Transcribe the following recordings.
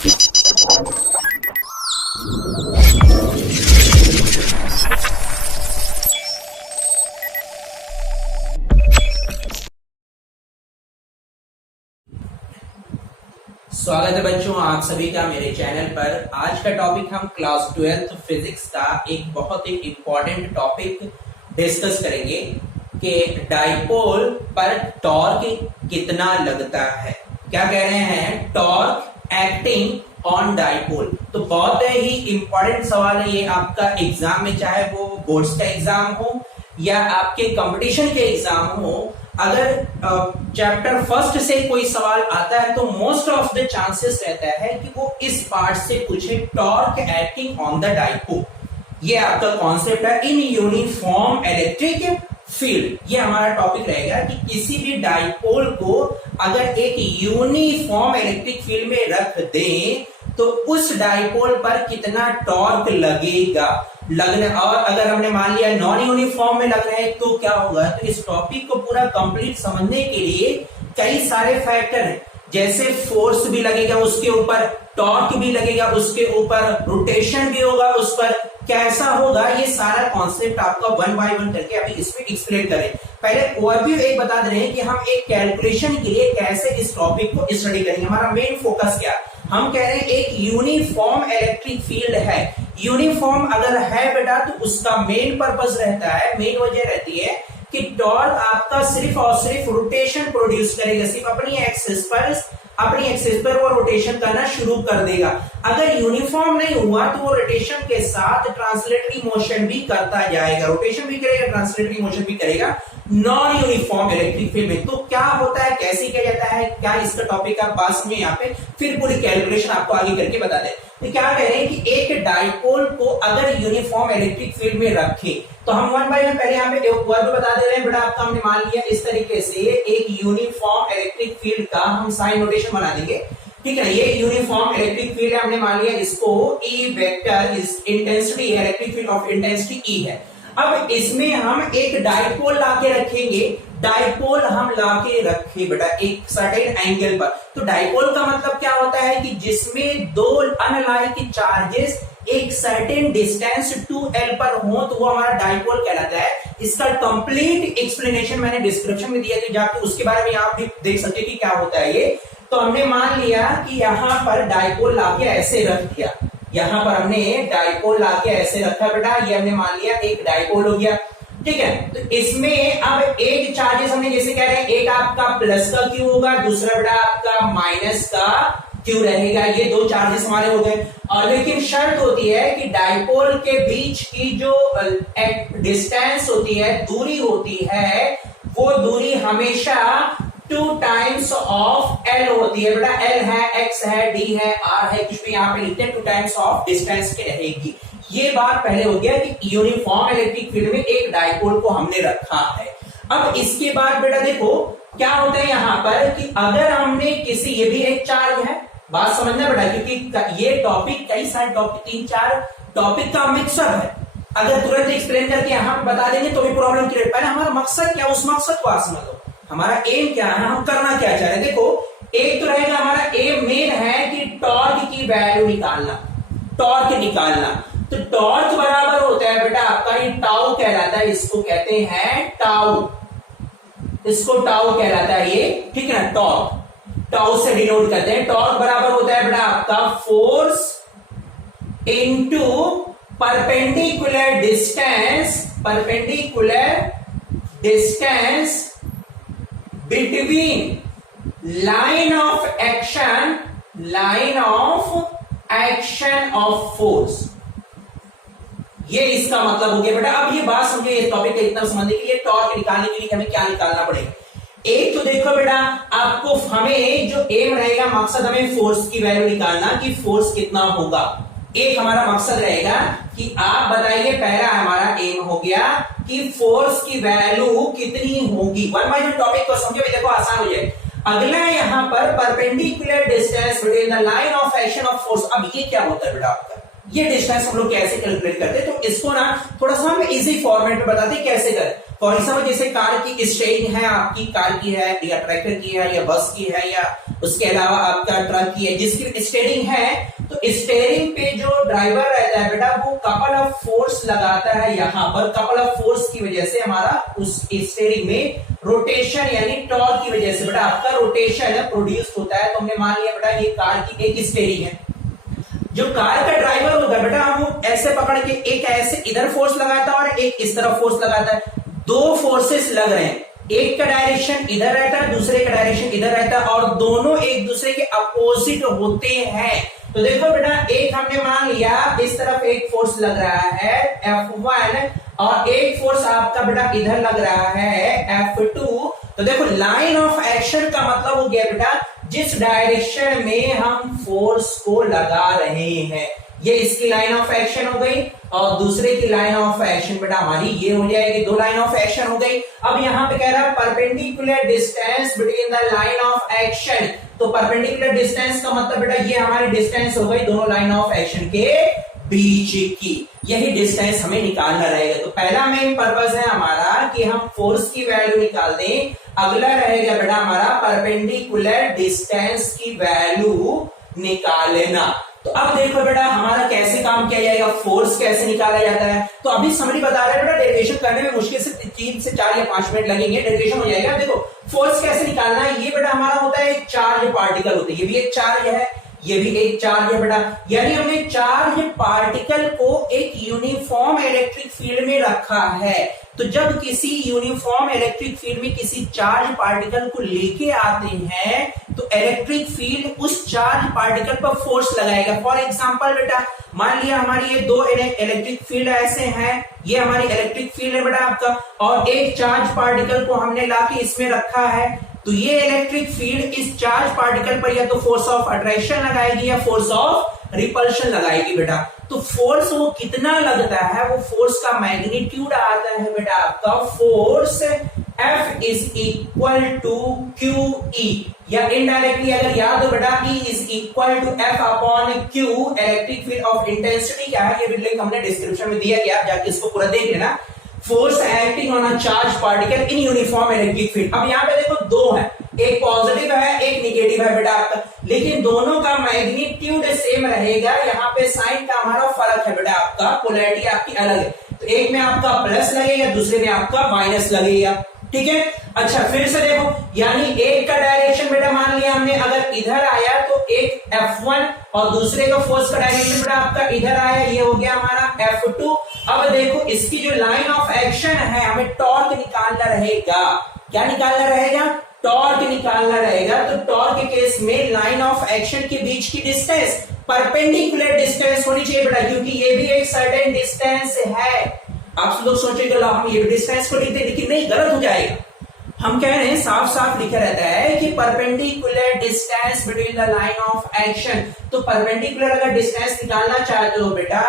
स्वागत है बच्चों आप सभी का मेरे चैनल पर। आज का टॉपिक हम क्लास 12th फिजिक्स का एक बहुत ही इंपॉर्टेंट टॉपिक डिस्कस करेंगे कि डाइपोल पर टॉर्क कितना लगता है। क्या कह रहे हैं? Torque acting on dipole. तो बहुत ही इंपॉर्टेंट सवाल है ये आपका एग्जाम में, चाहे वो बोर्ड्स का एग्जाम हो या आपके कंपटीशन के एग्जाम हो। अगर चैप्टर फर्स्ट से कोई सवाल आता है तो मोस्ट ऑफ द चांसेस रहता है कि वो इस पार्ट से पूछे, torque acting on the dipole. ये आपका कॉन्सेप्ट है इन यूनिफॉर्म इलेक्ट्रिक फील्ड। ये हमारा टॉपिक रहेगा कि किसी भी डाइपोल को अगर एक यूनिफॉर्म इलेक्ट्रिक फील्ड में रख दें तो उस डाइपोल पर कितना टॉर्क लगेगा लगने, और अगर हमने मान लिया नॉन यूनिफॉर्म में लग रहे हैं तो क्या होगा। तो इस टॉपिक को पूरा कंप्लीट समझने के लिए कई सारे फैक्टर हैं, जैसे फोर्स भी लगेगा उसके ऊपर, टॉर्क भी लगेगा उसके ऊपर, रोटेशन भी होगा उस पर, कैसा होगा, ये सारा कॉन्सेप्ट आपका वन बाय वन करके अभी इसमें एक्सप्लेन करें। पहले ओवरव्यू एक बता दे रहे हैं कि हम एक कैलकुलेशन के लिए कैसे इस टॉपिक को स्टडी करेंगे। हमारा मेन फोकस क्या, हम कह रहे हैं एक यूनिफॉर्म इलेक्ट्रिक फील्ड है। यूनिफॉर्म अगर है बेटा तो उसका मेन पर्पस रहता है, मेन वजह रहती है कि टॉर्क आपका सिर्फ और सिर्फ रोटेशन प्रोड्यूस करेगा, सिर्फ अपनी एक्सिस पर वो रोटेशन करना शुरू कर देगा। अगर यूनिफॉर्म नहीं हुआ तो वो रोटेशन के साथ ट्रांसलेटरी मोशन भी करता जाएगा, रोटेशन भी करेगा, ट्रांसलेटरी मोशन भी करेगा नॉन यूनिफॉर्म इलेक्ट्रिक फील्ड में। तो क्या होता है, कैसे किया जाता है, क्या इसका टॉपिक आप पास में यहाँ पे फिर पूरी कैलकुलेशन आपको आगे करके बता दें। तो क्या कह रहे हैं कि एक डाइपोल को अगर यूनिफॉर्म इलेक्ट्रिक फील्ड में रखे तो हम वन बाय वन पहले यहाँ पे वर्ब बता दे रहे हैं बेटा आपका। हमने मान लिया इस तरीके से एक यूनिफॉर्म इलेक्ट्रिक फील्ड का हम साइन नोटेशन बना देंगे, ठीक है। ये यूनिफॉर्म इलेक्ट्रिक फील्ड है, हमने मान लिया इसको E वेक्टर इस intensity electric field of intensity E है। अब इसमें हम एक डाइपोल लाके रखेंगे, डाइपोल हम लाके रखे बेटा एक सर्टेन एंगल पर। तो डाइपोल का मतलब क्या होता है कि जिसमें दो अनलाइक चार्जेस एक सर्टेन डिस्टेंस 2l पर हो तो वो हमारा डाइपोल कहलाता है। इसका कंप्लीट एक्सप्लेनेशन मैंने डिस्क्रिप्शन में दिया है, जाके उसके बारे में आप भी देख सकते कि क्या होता है ये। तो हमने मान लिया कि यहां पर डाइपोल लाके ऐसे रख दिया, यहां पर हमने डाइपोल लाके ऐसे रखा बेटा, ये हमने मान लिया एक डाइपोल हो गया, ठीक है। तो इसमें अब एक चार्जेस हमने जैसे कह रहे हैं, एक आपका प्लस का क्यू होगा, दूसरा बेटा आपका माइनस का क्यू रहेगा। ये दो चार्जेस हमारे हो गए। और लेकिन शर्त होती है कि डाइपोल के बीच की जो डिस्टेंस होती है, दूरी होती है, वो दूरी हमेशा 2 टाइम्स ऑफ L होती है बेटा। L है, X है, D है, R है, कुछ भी यहाँ पे लिखते हैं 2 टाइम्स ऑफ डिस्टेंस के रहेगी। ये बात पहले हो गया कि यूनिफॉर्म इलेक्ट्रिक फील्ड में एक डाइपोल को हमने रखा है। अब इसके बाद बेटा देखो क्या होता है यहाँ पर कि अगर हमने किसी, ये भी एक चार्ज है, बात समझना बेटा, क्योंकि ये टॉपिक कई सारे टॉपिक 3-4 टॉपिक का मिक्सअप है। अगर तुरंत एक्सप्लेन करके यहाँ पे बता देंगे तो भी प्रॉब्लम क्रिएट। पहले हमारा मकसद क्या, उस मकसद को आप समझ लो, हमारा एम क्या है, हम करना क्या चाह रहे हैं। देखो एक तो रहेगा हमारा एम मेन है कि टॉर्क की वैल्यू निकालना, टॉर्क निकालना। तो टॉर्क बराबर होता है बेटा आपका ये टाउ कहलाता है, इसको कहते हैं टाउ, इसको टाउ कहलाता है ये, ठीक है ना। टॉर्क टाउ से डिनोट करते हैं। टॉर्क बराबर होता है बेटा आपका force into perpendicular distance between line of action of force. ये इसका मतलब हो गया बेटा। अब ये बात समझिए, इस टॉपिक को इतना समझने के लिए टॉर्क निकालने के लिए हमें क्या निकालना पड़ेगा। एक तो देखो बेटा आपको, हमें जो एम रहेगा, मकसद हमें फोर्स की वैल्यू निकालना कि फोर्स कितना होगा। एक हमारा मकसद रहेगा कि आप बताइए, पहला हमारा एम हो गया कि फोर्स की वैल्यू कितनी होगी। वन बाय वन टॉपिक को समझो, देखो आसान हो जाए। अगला यहां पर perpendicular distance between the line of action of force. अब ये क्या होता है बेटा आपका, ये डिस्टेंस हम लोग कैसे कैलकुलेट करते हैं, तो इसको ना थोड़ा सा हम इजी फॉर्मेट में बताते हैं कैसे करें। फॉर एग्जाम्पल जैसे कार की स्टेयरिंग है, आपकी कार की है या ट्रैक्टर की है या बस की है या उसके अलावा आपका ट्रक की है, जिसकी स्टेयरिंग है, तो स्टेयरिंग पे जो ड्राइवर रहता है बेटा वो कपल ऑफ फोर्स लगाता है। यहाँ पर कपल ऑफ फोर्स की वजह से हमारा उस स्टेयरिंग में रोटेशन यानी टॉर्क की वजह से बेटा आपका रोटेशन प्रोड्यूस होता है। तो हमने मान लिया बेटा ये कार की एक स्टेयरिंग है, जो कार का ड्राइवर होता है बेटा वो ऐसे पकड़ के एक ऐसे इधर फोर्स लगाता है और एक इस तरफ फोर्स लगाता है। दो फोर्सेस लग रहे हैं, एक का डायरेक्शन इधर रहता है, दूसरे का डायरेक्शन इधर रहता है और दोनों एक दूसरे के अपोजिट होते हैं। तो देखो बेटा एक हमने मान लिया इस तरफ एक फोर्स लग रहा है F1 और एक फोर्स आपका बेटा इधर लग रहा है F2। तो देखो लाइन ऑफ एक्शन का मतलब हो गया बेटा जिस डायरेक्शन में हम फोर्स को लगा रहे हैं, ये इसकी लाइन ऑफ एक्शन हो गई और दूसरे की लाइन ऑफ एक्शन बेटा हमारी ये हो जाएगी, दो लाइन ऑफ एक्शन हो गई। अब यहाँ पे कह रहा है perpendicular distance between the line of action. तो परपेंडिकुलर डिस्टेंस का मतलब बेटा ये हमारी डिस्टेंस हो गई दोनों लाइन ऑफ एक्शन के बीच की, यही डिस्टेंस हमें निकालना रहेगा। तो पहला मेन पर्पस है हमारा कि हम फोर्स की वैल्यू निकाल दें, अगला रहेगा बेटा हमारा परपेंडिकुलर डिस्टेंस की वैल्यू निकालना। तो अब देखो बेटा हमारा कैसे काम किया जाएगा, फोर्स कैसे निकाला जाता है। तो अभी समरी बता रहे हैं बेटा, डेरिवेशन करने में मुश्किल से 3 से 4 या 5 मिनट लगेंगे, डेरिवेशन हो जाएगा। देखो फोर्स कैसे निकालना है, ये बेटा हमारा होता है एक चार्ज पार्टिकल होते हैं, ये भी एक चार्ज है, ये भी एक चार्ज है बेटा, यानी हमने चार्ज पार्टिकल को एक यूनिफॉर्म इलेक्ट्रिक फील्ड में रखा है। तो जब किसी यूनिफॉर्म इलेक्ट्रिक फील्ड में किसी चार्ज पार्टिकल को लेके आते हैं तो इलेक्ट्रिक फील्ड उस चार्ज पार्टिकल पर फोर्स लगाएगा। फॉर एग्जांपल बेटा मान लिया हमारी ये दो इलेक्ट्रिक फील्ड ऐसे हैं, ये हमारी इलेक्ट्रिक फील्ड है बेटा आपका, और एक चार्ज पार्टिकल को हमने लाके इसमें रखा है। तो ये इलेक्ट्रिक फील्ड इस चार्ज पार्टिकल पर या तो फोर्स ऑफ अट्रैक्शन लगाएगी या फोर्स ऑफ रिपल्शन लगाएगी बेटा। तो फोर्स वो कितना लगता है, वो फोर्स का मैग्नीट्यूड आता है बेटा आपका force F is equal to QE, या इनडायरेक्टली अगर याद हो बेटा E is equal to F upon Q। Electric field of intensity क्या है ये भी लिंक हमने डिस्क्रिप्शन में दिया गया, जाके इसको पूरा देख लेना। Force acting on a charge particle in uniform electric field. अब यहाँ पे देखो दो है, एक पॉजिटिव है एक निगेटिव है बेटा आपका, लेकिन दोनों का मैग्नीट्यूड सेम रहेगा। यहाँ पे साइन का हमारा फर्क है बेटा आपका, पोलैरिटी आपकी अलग है। तो एक में आपका प्लस लगेगा, दूसरे में आपका माइनस लगेगा, ठीक है। अच्छा फिर से देखो, यानी एक का डायरेक्शन बेटा मान लिया हमने अगर इधर आया तो एक F1 और दूसरे का फोर्स का डायरेक्शन बेटा आपका इधर आया, ये हो गया हमारा F2। अब देखो इसकी जो लाइन ऑफ एक्शन है हमें टॉर्क निकालना रहेगा। क्या निकालना रहेगा? टॉर्क निकालना रहेगा। तो टॉर्क के केस में लाइन ऑफ एक्शन के बीच की डिस्टेंस परपेंडिकुलर डिस्टेंस होनी चाहिए बेटा, क्योंकि ये भी एक सर्टेन डिस्टेंस है। आप लोग सोचेंगे हम ये डिस्टेंस को लिखते, लेकिन नहीं, गलत हो जाएगा। हम कह रहे हैं साफ साफ लिखा रहता है कि perpendicular distance between the line of action. तो परपेंडिकुलर अगर डिस्टेंस निकालना चाहते हो बेटा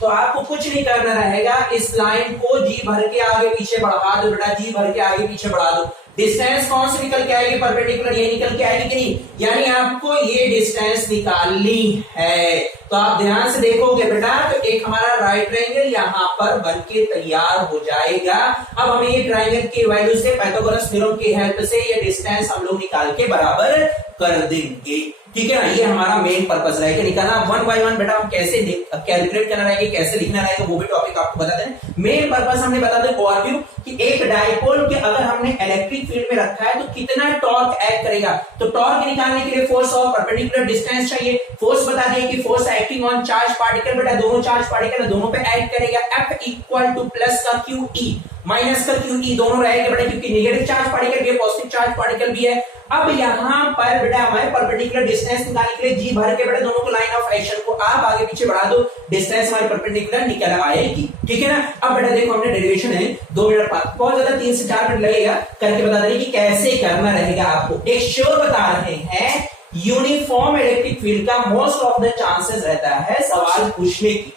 तो आपको कुछ नहीं करना रहेगा, इस लाइन को जी भर के आगे पीछे बढ़ा दो बेटा, जी भर के आगे पीछे बढ़ा दो। डिस्टेंस कौन सी निकल के आएगी? परपेंडिकुलर ये निकल के आएगी कि नहीं, यानी आपको ये डिस्टेंस निकालनी है। तो आप ध्यान से देखोगे बेटा तो एक हमारा राइट ट्रायंगल यहाँ पर बनके तैयार हो जाएगा। अब हमें ये ट्रायंगल की वैल्यू से पाइथागोरस थ्योरम की हेल्प से ये डिस्टेंस हम लोग निकाल के बराबर कर देंगे, ठीक है ना। ये हमारा मेन पर्पस रहेगा निकालना। वन बाय वन बेटा हम कैसे कैलकुलेट करना रहेगा, कैसे लिखना रहेगा, वो भी टॉपिक आपको बता दें। मेन पर्पस हमने बता दें ओवरव्यू कि एक डायपोल के अगर हमने इलेक्ट्रिक फील्ड में रखा है तो कितना टॉर्क एक्ट करेगा। तो टॉर्क निकालने के लिए फोर्स ऑफ परपेंडिकुलर डिस्टेंस चाहिए। फोर्स बता दिए कि force acting on charge particle बेटा, दोनों चार्ज पार्टिकल दोनों पे एक्ट करेगा। F इक्वल टू प्लस का QE माइनस का QE दोनों रहेगा बेटा, क्योंकि नेगेटिव चार्ज पार्टिकल भी है पॉजिटिव चार्ज पार्टिकल भी है। अब यहाँ पर बेटा हमारे परपेंडिकुलर डिस्टेंस निकालने के लिए जी भर के बेटा दोनों को लाइन ऑफ एक्शन को आप आगे पीछे बढ़ा दो, डिस्टेंस हमारी परपेंडिकुलर निकल आएगी, ठीक है ना। अब बेटा देखो हमने डेरिवेशन है 2 मिनट बाद, बहुत ज्यादा 3 से 4 मिनट लगेगा करके बता दें कि कैसे करना रहेगा। आपको एक श्योर बता रहे हैं, यूनिफॉर्म इलेक्ट्रिक फील्ड का मोस्ट ऑफ द चांसेस रहता है सवाल पूछने की,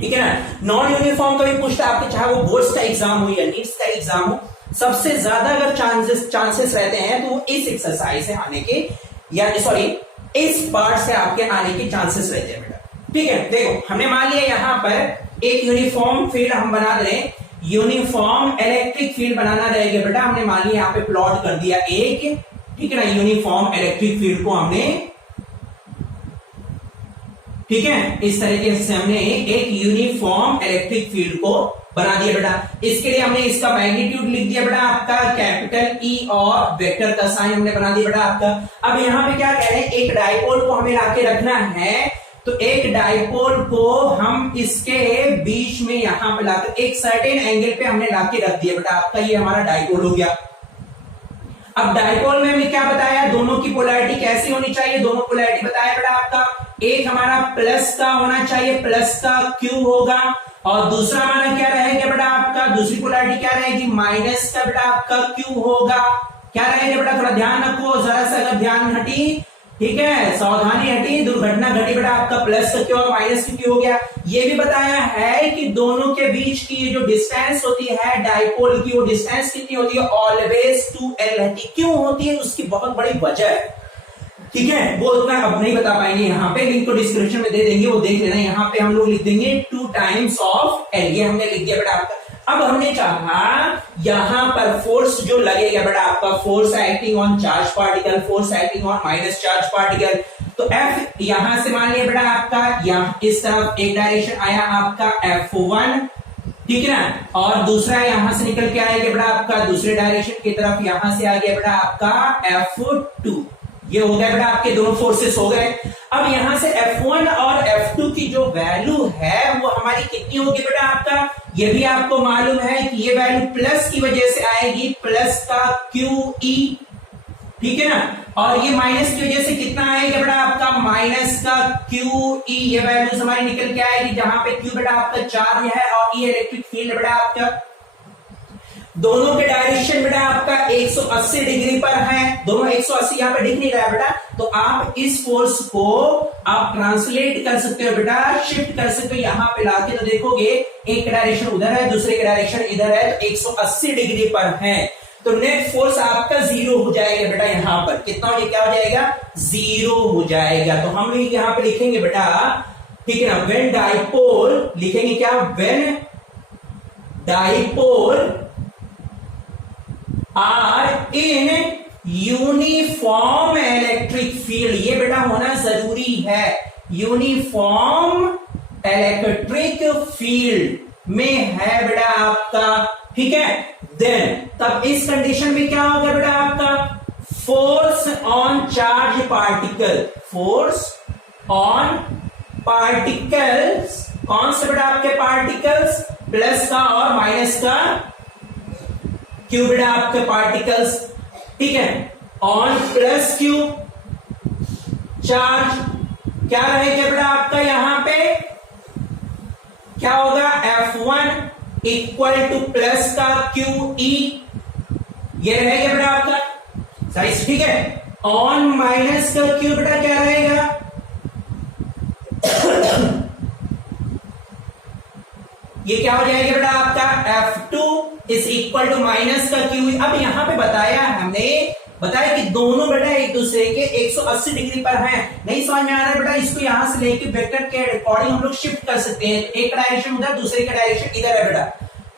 ठीक है ना। नॉन यूनिफॉर्म का भी पूछता है आपके, चाहे वो बोर्ड्स का एग्जाम हो या नीट्स का एग्जाम हो, सबसे ज्यादा अगर चांसेस रहते हैं तो वो इस एक्सरसाइज से आने के, या सॉरी इस पार्ट से आपके आने के चांसेस रहते हैं बेटा, ठीक है, देखो हमने मान लिया यहां पर एक यूनिफॉर्म फील्ड हम बना दें, यूनिफॉर्म इलेक्ट्रिक फील्ड बनाना रहेगा बेटा। हमने मान लिया यहां पे प्लॉट कर दिया एक, ठीक है ना, यूनिफॉर्म इलेक्ट्रिक फील्ड को हमने, ठीक है, इस तरीके से हमने एक यूनिफॉर्म इलेक्ट्रिक फील्ड को बना दिया बेटा। इसके लिए हमने इसका मैग्नीट्यूड लिख दिया बेटा आपका कैपिटल ई, और वेक्टर का साइन हमने बना दिया बेटा आपका। अब यहां पे क्या कह रहे हैं, एक डायपोल को हमें लाके रखना है, तो एक डायपोल को हम इसके बीच में यहां पे लाकर एक सर्टेन एंगल पे हमने लाके रख दिया बेटा आपका, ये हमारा डायपोल हो गया। अब डायपोल में हमने क्या बताया, दोनों की पोलैरिटी कैसी होनी चाहिए, दोनों पोलैरिटी बताया बेटा आपका, एक हमारा प्लस का होना चाहिए, प्लस का क्यू होगा, और दूसरा हमारा क्या रहेगा बेटा आपका, दूसरी पोलैरिटी क्या रहेगी, माइनस का बेटा आपका क्यू होगा। क्या रहेगा बेटा, थोड़ा ध्यान रखो, जरा सा अगर ध्यान हटी, ठीक है, सावधानी हटी, दुर्घटना घटी बेटा आपका, प्लस का क्यू और माइनस का क्यू हो गया। ये भी बताया है कि दोनों के बीच की जो डिस्टेंस होती है डायपोल की, वो डिस्टेंस कितनी होती है, ऑलवेज 2l रहती। क्यों होती है, उसकी बहुत बड़ी वजह है, ठीक है, वो उतना अब नहीं बता पाएंगे, यहाँ पे लिंक को डिस्क्रिप्शन में दे देंगे, वो देख लेना। यहाँ पे हम लोग लिख देंगे 2 टाइम्स ऑफ l, ये हमने लिख दिया बेटा आपका। अब हमने चाहा यहां पर फोर्स जो लगेगा बेटा आपका, force acting on charge particle, force acting on minus charge particle, तो F यहां से मान लिया बेटा आपका, यहाँ इस तरफ एक डायरेक्शन आया आपका F1, ठीक है ना, और दूसरा यहां से निकल के आएगा बेटा आपका दूसरे डायरेक्शन की तरफ, यहां से आ गया बेटा आपका F2। ये हो गया बेटा आपके दोनों फोर्सेस हो गए। अब यहां से F1 और F2 की जो वैल्यू है वो हमारी कितनी होगी बेटा आपका, ये भी आपको मालूम है कि ये वैल्यू प्लस की वजह से आएगी, प्लस का QE, ठीक है ना, और ये माइनस की वजह से कितना आएगा बेटा आपका, माइनस का QE। ये वैल्यूज हमारी निकल के आएगी, जहां पे Q बेटा आपका चार्ज है और E इलेक्ट्रिक फील्ड बेटा आपका। दोनों के डायरेक्शन बेटा आपका 180 डिग्री पर है, दोनों 180 यहां पे दिख नहीं रहा है बेटा, तो आप इस फोर्स को आप ट्रांसलेट कर सकते हो बेटा, शिफ्ट कर सकते हो यहां पे लाके, तो देखोगे एक डायरेक्शन उधर है, दूसरे का डायरेक्शन इधर है, तो 180 डिग्री पर है, तो नेट फोर्स आपका 0 हो जाएगा बेटा। यहां पर कितना हो, क्या हो जाएगा, 0 हो जाएगा। तो हम लोग यहां पे लिखेंगे बेटा, ठीक है ना, व्हेन डाइपोल लिखेंगे क्या, when dipole are in uniform electric field, ये बेटा होना जरूरी है, यूनिफॉर्म इलेक्ट्रिक फील्ड में है बेटा आपका, ठीक है, देन तब इस कंडीशन में क्या होगा बेटा आपका, force on charge particle, force on particles, कौन से बेटा आपके पार्टिकल्स, प्लस का और माइनस का क्यू बेटा आपके पार्टिकल्स, ठीक है, ऑन प्लस क्यू चार्ज, क्या रहेगा बेटा आपका, यहां पे क्या होगा, F1 इक्वल टू प्लस का QE, ये रहेगा बेटा आपका साइज, ठीक है, ऑन माइनस का क्यू बेटा क्या रहेगा, ये क्या हो जाएगा बेटा आपका F2 is equal to minus का क्यू। अब यहां पे बताया हमने, बताया कि दोनों बेटा एक दूसरे के 180 डिग्री पर हैं। नहीं समझ में आ रहा है बेटा, इसको यहां से लेके वेक्टर के अकॉर्डिंग हम लोग शिफ्ट कर सकते हैं, एक डायरेक्शन उधर, दूसरे का डायरेक्शन इधर है बेटा,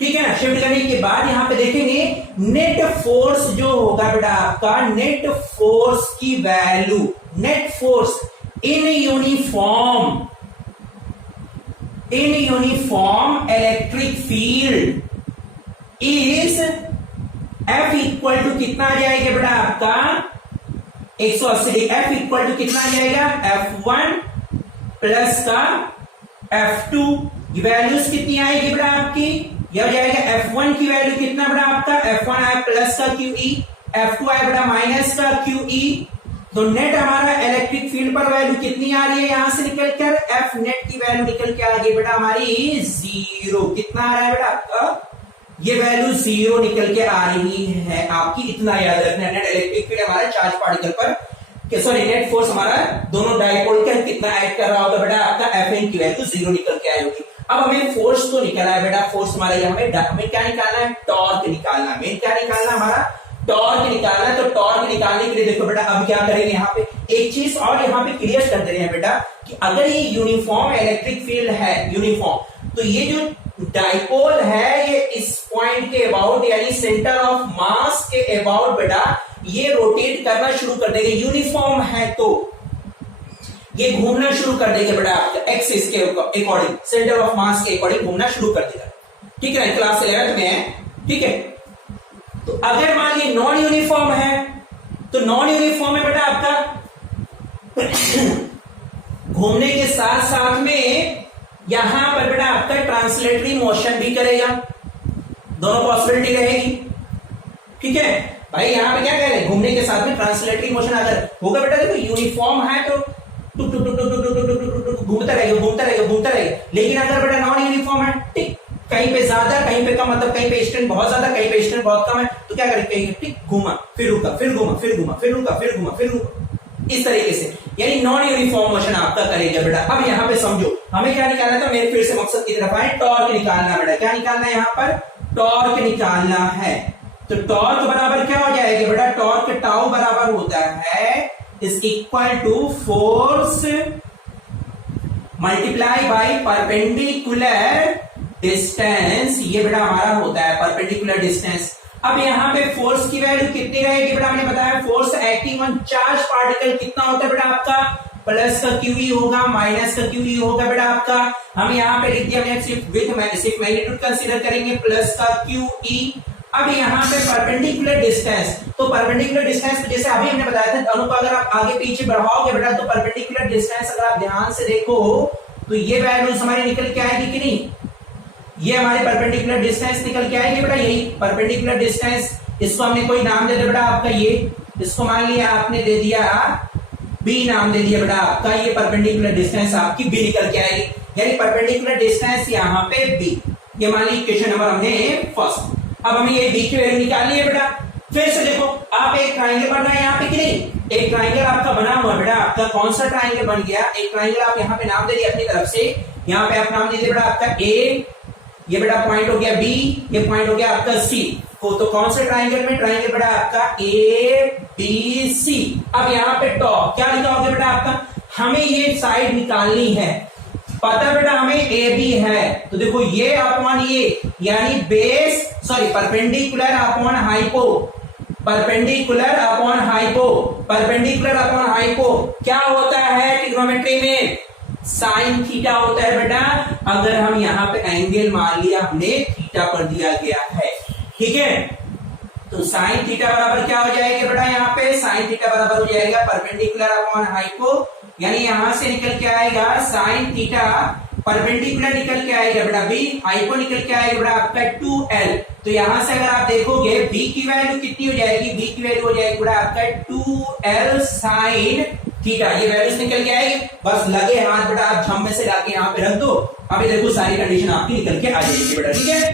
ठीक है ना। शिफ्ट करने के बाद यहां पे देखेंगे नेट फोर्स जो होगा बेटा आपका, नेट फोर्स की value, net force in uniform electric field is F equal to कितना आ जाएगा बेटा आपका 180 डिग्री, F इक्वल टू कितना आ जाएगा F1 प्लस का F2, वैल्यूज कितनी आएगी बेटा आपकी, यह हो जाएगा F1 की वैल्यू कितना बेटा आपका, F1 आया प्लस का QE, F2 आया बेटा माइनस का QE, तो नेट हमारा इलेक्ट्रिक फील्ड पर वैल्यू कितनी आ रही है, यहां से निकल कर F नेट की वैल्यू निकल के आ गई बेटा हमारी 0। कितना आ रहा है बेटा आपका, ये वैल्यू 0 निकल के आ रही है आपकी, इतना याद रखना। नेट इलेक्ट्रिक फील्ड हमारा चार्ज पार्टिकल पर, सॉरी नेट फोर्स हमारा दोनों डाइपोल का कितना ऐड कर रहा होगा बेटा आपका, Fn की वैल्यू 0 निकल के आई होगी। अब हमें फोर्स तो निकला है बेटा, फोर्स हमारा हमें क्या निकालना है, टॉर्क निकालना है, क्या निकालना हमारा, टॉर्क निकालना है। तो टॉर्क निकालने के लिए देखो बेटा अब क्या करेंगे, यहाँ पे एक चीज और यहाँ पे क्लियर कर दे रहे हैं बेटा कि अगर ये यूनिफॉर्म इलेक्ट्रिक फील्ड है यूनिफॉर्म, तो ये जो डाइपोल है ये इस पॉइंट के अबाउट यानी सेंटर ऑफ मास के अबाउट बेटा ये रोटेट करना शुरू कर देगा। यूनिफॉर्म है तो ये घूमना शुरू कर देगा बेटा आपका एक्सिस के अकॉर्डिंग, सेंटर ऑफ मास के अकॉर्डिंग घूमना शुरू कर देगा। ठीक है, क्लास 11 में है। ठीक है, तो अगर मान लीजिए नॉन यूनिफॉर्म है, तो नॉन यूनिफॉर्म है बेटा आपका घूमने के साथ साथ में यहां पर बेटा आपका ट्रांसलेटरी मोशन भी करेगा, दोनों पॉसिबिलिटी रहेगी। ठीक है भाई, यहां पे क्या कह रहे हैं, घूमने के साथ में ट्रांसलेटरी मोशन अगर होगा बेटा, देखो यूनिफॉर्म है तो टुक टुक टुक टुक टुक टुक टुक घूमता रहेगा घूमता रहेगा घूमता रहेगा। लेकिन अगर बेटा नॉन यूनिफॉर्म है, ठीक, कहीं पे ज्यादा कहीं पे कम, मतलब कहीं पे स्ट्रेंथ बहुत ज्यादा कहीं पे स्ट्रेंथ बहुत कम है, तो क्या करेंगे, कहीं ठीक घूमा फिर रुका फिर घूमा फिर घूमा फिर रुका फिर घूमा फिर रुका, इस तरीके से यानी नॉन यूनिफॉर्म मोशन आपका करेगा बेटा। अब यहाँ पे समझो हमें क्या निकालना था, मेरे फिर से मकसद की तरफ आए, टॉर्क निकालना बेटा। क्या निकालना है यहाँ पर, टॉर्क निकालना है। तो टॉर्क बराबर क्या हो जाएगा बेटा, टॉर्क टाउ बराबर होता है is equal to force multiply by perpendicular distance, ये बेटा हमारा होता है परपेंडिकुलर डिस्टेंस। अब यहाँ पे फोर्स की वैल्यू कितनी रहेगी बेटा, हमने बताया force acting on charge particle कितना होता है बेटा आपका, प्लस का क्यूई होगा माइनस का क्यूई होगा बेटा आपका। हम यहाँ पे लिख दिया, हमने सिर्फ मैग्नीट्यूड कंसीडर करेंगे, प्लस का क्यूई। अब यहाँ पे परपेंडिकुलर डिस्टेंस, तो परपेंडिकुलर डिस्टेंस जैसे अभी हमने बताया था, दोनों को अगर आप आगे पीछे बढ़ाओगे बेटा तो परपेंडिकुलर डिस्टेंस अगर आप ध्यान से देखो तो ये वैल्यूज हमारी निकल के आएगी कि नहीं, ये हमारी परपेंडिकुलर डिस्टेंस निकल के आएगी बेटा, यही परपेंडिकुलर डिस्टेंस। इसको हमने कोई नाम दे दिया बेटा आपका, ये इसको मान लिया आपने दे दिया बी नाम दे दिया बेटा आपका, ये परपेंडिकुलर डिस्टेंस आपकी बी निकल के आएगी, यानी परपेंडिकुलर डिस्टेंस यहाँ पे बी। ये मान ली इक्वेशन नंबर हमने फर्स्ट। अब हमें ये बी की वैल्यू निकालनी है बेटा। फिर से देखो आप एक ट्राइंगल बन रहा है यहाँ पे कि नहीं, एक ट्राइंगल आपका बना हुआ बेटा आपका, कौन सा ट्राइंगल बन गया, एक ट्राइंगल आप यहाँ पे नाम दे दिया अपनी तरफ से, यहाँ पे आप नाम दे दिया बेटा आपका ए, ये बेटा पॉइंट हो गया बी, ये पॉइंट हो गया आपका सी। तो कौन से ट्राइंगल में, ट्राइंगल बेटा आपका ए बी सी। अब यहाँ पे टॉप क्या लिखा होगा बेटा आपका, हमें ये साइड निकालनी है, पता बेटा हमें ए बी है, तो देखो ये अपॉन ये यानी base sorry perpendicular upon hypo, perpendicular upon hypo, perpendicular upon hypo क्या होता है ट्रिग्नोमेट्री में, साइन थीटा होता है बेटा। अगर हम यहाँ पे एंगल मान लिया हमने थीटा पर दिया गया है, ठीक है, तो साइन थीटा बराबर क्या हो जाएगा बेटा, यहाँ पे साइन थीटा बराबर हो जाएगा परपेंडिकुलर अपॉन हाइपो, यानी यहां से निकल के आएगा साइन थीटा, परपेंडिकुलर निकल के आएगा बेटा बी, हाइपो निकल के आएगा बेटा आपका 2l। तो यहां से अगर आप देखोगे बी की वैल्यू कितनी हो जाएगी, बी की वैल्यू हो जाएगी बेटा आपका 2l साइन थीटा, ये वैल्यूज निकल के आएगी। बस लगे हाथ बेटा आप झम में से लाके यहाँ पे रख दो, अभी देखो सारी कंडीशन आपकी निकल के आ जाएगी बेटा, ठीक है।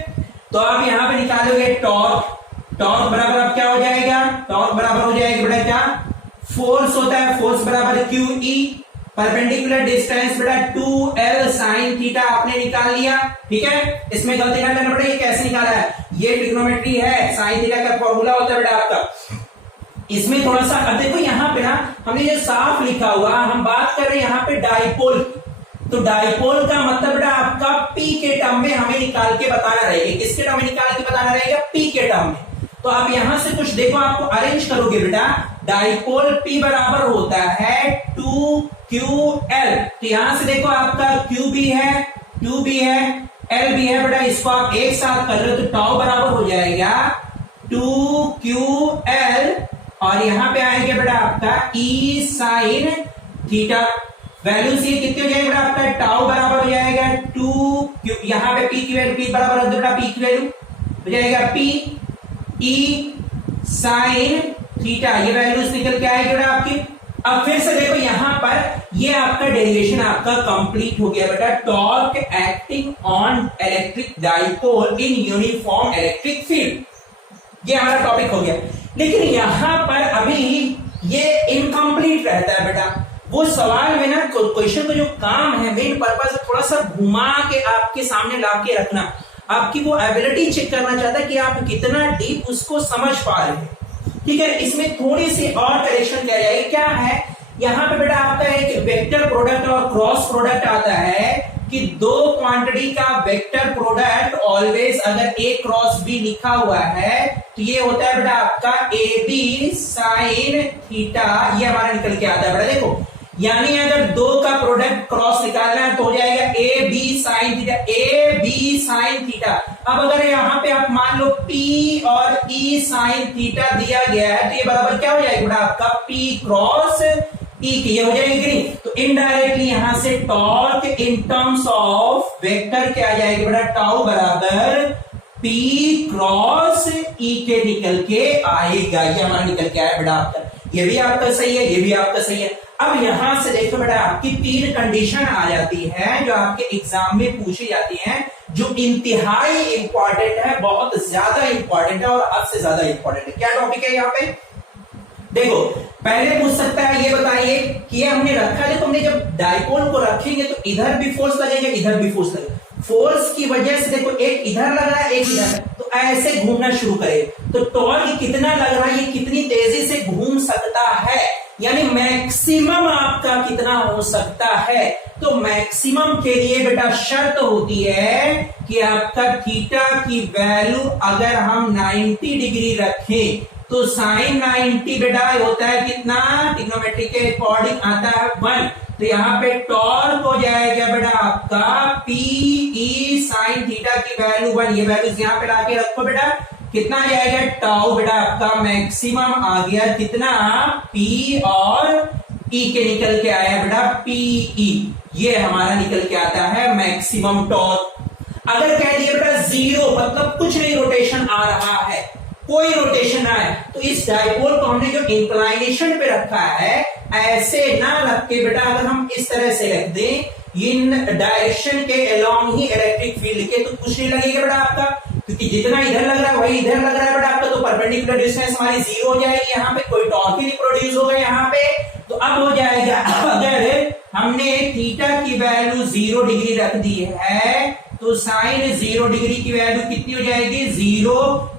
तो आप यहाँ पे निकालोगे टॉर्क, टॉर्क बराबर अब क्या हो जाएगा, टॉर्क बराबर हो जाएगा बेटा क्या, फोर्स होता है, फोर्स बराबर QE, परपेंडिकुलर डिस्टेंस बेटा 2l साइन थीटा आपने निकाल लिया, ठीक है। इसमें गलती ना करना बेटा, ये कैसे निकाला है, ये ट्रिग्नोमेट्री है, साइन थीटा का फॉर्मूला होता है बेटा आपका। इसमें थोड़ा सा अब देखो यहाँ पे ना हमने ये साफ लिखा हुआ, हम बात कर रहे हैं यहाँ पे डाइपोल, तो डाइपोल का मतलब बेटा आपका P के टर्म में हमें निकाल के बताना रहेगा, किसके टर्म में निकाल के बताना रहेगा, P के टर्म में। तो आप यहां से कुछ देखो, आपको अरेंज करोगे बेटा, डाइपोल P बराबर होता है 2QL, तो यहां से देखो आपका Q भी है, 2 भी है, L भी है बेटा, इसको आप एक साथ कर रहे हो तो टाउ बराबर हो जाएगा 2QL, और यहां पे आएंगे बेटा आपका E साइन थीटा, वैल्यूज ये कितने हो जाएगा बेटा आपका, टाउ बराबर हो जाएगा 2Q, यहां पे P की वैल्यू P बराबर हो बेटा, P की वैल्यू हो जाएगा P E साइन थीटा, ये वैल्यूज निकल के आएगी बेटा आपकी। अब फिर से देखो यहां पर ये आपका डेरिवेशन आपका कंप्लीट हो गया बेटा, torque acting on electric dipole in uniform electric field, ये हमारा टॉपिक हो गया। लेकिन यहां पर अभी ये इनकम्प्लीट रहता है बेटा, वो सवाल में ना क्वेश्चन का जो काम है, मेन पर्पस है थोड़ा सा घुमा के आपके सामने लाके रखना, आपकी वो एबिलिटी चेक करना चाहता है कि आप कितना डीप उसको समझ पा रहे हैं, ठीक है। इसमें थोड़ी सी और करेक्शन किया जाएगा, क्या है यहाँ पे बेटा आपका एक वेक्टर प्रोडक्ट और क्रॉस प्रोडक्ट आता है कि दो क्वांटिटी का वेक्टर प्रोडक्ट ऑलवेज अगर ए क्रॉस बी लिखा हुआ है तो ये होता है बेटा आपका ए बी साइन थीटा, ये हमारा निकल के आता है बेटा। देखो यानी अगर दो का प्रोडक्ट क्रॉस निकालना है तो हो जाएगा A B sine theta, A B sine theta. अब अगर यहाँ पे आप मान लो P और E साइन थीटा दिया गया है तो ये बराबर क्या हो जाएगा बेटा आपका P क्रॉस E की, ये हो जाएगी कि नहीं। तो इनडायरेक्टली यहां से torque in terms of vector क्या आ जाएगी बेटा, टाउ बराबर P क्रॉस E के निकल के आएगा, ये हमारा निकल के आया बेटा आपका। ये भी आपका सही है, ये भी आपका सही है। अब यहां से देखो बेटा आपकी तीन कंडीशन आ जाती है जो आपके एग्जाम में पूछी जाती हैं, जो इंतहाई इंपॉर्टेंट है, बहुत ज्यादा इंपॉर्टेंट है और हद से ज्यादा इंपॉर्टेंट है। क्या टॉपिक है यहाँ पे, देखो पहले पूछ सकता है ये बताइए कि ये हमने रखा है, तुमने जब डाइपोल को रखेंगे तो इधर भी फोर्स लगेगा, इधर भी फोर्स लगेगा। फोर्स की वजह से देखो एक इधर लग रहा है, एक इधर, तो ऐसे घूमना शुरू करे तो टॉर्क कितना लग रहा है, ये कितनी तेजी से घूम सकता है, यानी मैक्सिमम आपका कितना हो सकता है। तो मैक्सिमम के लिए बेटा शर्त होती है कि आपका थीटा की वैल्यू अगर हम 90 डिग्री रखें तो साइन 90 बेटा होता है कितना, ट्रिग्नोमेट्री के अकॉर्डिंग आता है 1। तो यहाँ पे टॉर्क हो जाएगा बेटा आपका PE साइन थीटा की वैल्यू 1। ये वैल्यूज यहाँ पे लाके रखो बेटा, कितना आ जाएगा टाउ बेटा आपका मैक्सिमम आ गया कितना, P और E के निकल के आया बेटा PE, ये हमारा निकल के आता है मैक्सिमम टॉर्क। अगर कह दिया बेटा जीरो मतलब कुछ नहीं रोटेशन आ रहा है, कोई रोटेशन ना है, तो इस डाइपोल को हमने जो इंक्लाइनेशन पे रखा है ऐसे ना रख के बेटा अगर हम इस तरह से रख दें इन डायरेक्शन के अलोंग ही इलेक्ट्रिक फील्ड के, तो कुछ नहीं लगेगा बेटा आपका, क्योंकि जितना इधर लग रहा है वही इधर लग रहा है बेटा आपका। तो परपेंडिकुलर डिस्टेंस हमारी जीरो हो जाएगी, यहाँ पे कोई टॉर्क ही नहीं प्रोड्यूस होगा यहाँ पे। तो अब हो जाएगा अगर हमने थीटा की वैल्यू 0 डिग्री रख दी है तो साइन 0 डिग्री की वैल्यू कितनी हो जाएगी, 0,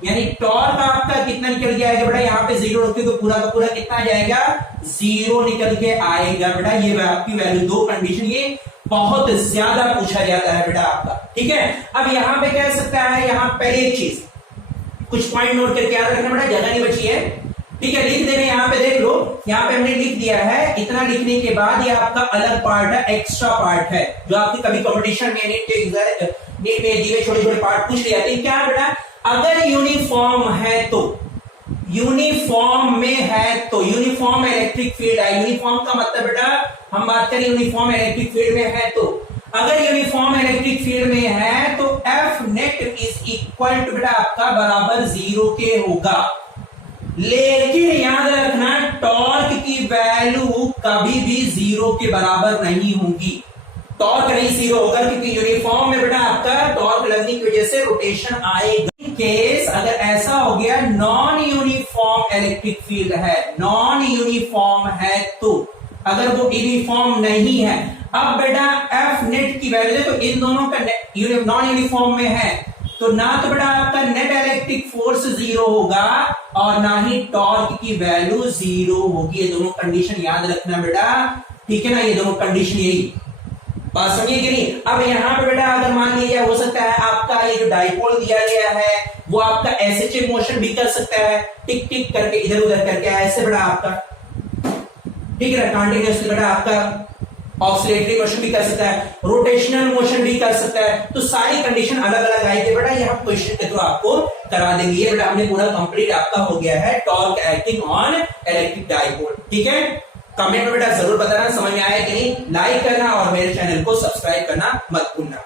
यानी टॉर्क आपका कितना निकल के आएगा बेटा, यहाँ पे 0 रखोगे तो पूरा का पूरा कितना आ जाएगा, 0 निकल के आएगा बेटा। ये आपकी वैल्यू, दो कंडीशन, ये बहुत ज्यादा पूछा जाता है बेटा आपका, ठीक है। अब यहाँ पे कह सकता है, यहाँ पहले एक चीज कुछ पॉइंट नोट करके याद रखना बेटा, जगह नहीं बची है, ठीक है। लिख देना, यहाँ पे देख लो, यहाँ पे हमने लिख दिया है। इतना लिखने के बाद ये आपका अलग पार्ट है, एक्स्ट्रा पार्ट है, जो आपके कभी कंपटीशन में नीट में दिए छोटे छोटे पार्ट पूछ लिया। क्या बेटा, अगर यूनिफॉर्म है तो, यूनिफॉर्म में है तो, यूनिफॉर्म इलेक्ट्रिक फील्ड है, यूनिफॉर्म का मतलब बेटा हम बात करें यूनिफॉर्म इलेक्ट्रिक फील्ड में है तो, अगर यूनिफॉर्म इलेक्ट्रिक फील्ड में है तो F net is equal to बेटा आपका बराबर 0 के होगा। लेकिन याद रखना टॉर्क की वैल्यू कभी भी 0 के बराबर नहीं होगी, टॉर्क नहीं 0 होगा, क्योंकि यूनिफॉर्म में बेटा आपका टॉर्क लगने की वजह से रोटेशन आएगा। केस अगर ऐसा हो गया नॉन यूनिफॉर्म इलेक्ट्रिक फील्ड है, नॉन यूनिफॉर्म है तो, अगर वो यूनिफॉर्म नहीं है, अब बेटा एफ नेट की वैल्यू देखो, इन दोनों का नॉन यूनिफॉर्म में है तो ना तो बेटा आपका नेट इलेक्ट्रिक फोर्स 0 होगा और ना ही टॉर्क की वैल्यू 0 होगी। ये दोनों कंडीशन याद रखना बेटा, ठीक है ना, ये दोनों कंडीशन, यही बात समझिए कि नहीं। अब यहाँ पे बेटा अगर मान लीजिए हो सकता है आपका ये जो डाइपोल दिया गया है वो आपका ऐसे मोशन भी कर सकता है, टिक टिक करके इधर उधर करके, ऐसे बेटा आपका, ठीक है, कंटिन्यूअसली बेटा आपका ऑक्सीलेटरी मोशन भी कर सकता है, रोटेशनल मोशन भी कर सकता है। तो सारी कंडीशन अलग अलग आएगी बेटा, ये हम क्वेश्चन के थ्रू आपको करा देंगे। ये बेटा हमने पूरा कंप्लीट आपका हो गया है torque acting on electric dipole, ठीक है। कमेंट में बेटा जरूर बताना समझ में आया कि नहीं, लाइक करना और मेरे चैनल को सब्सक्राइब करना मत भूलना।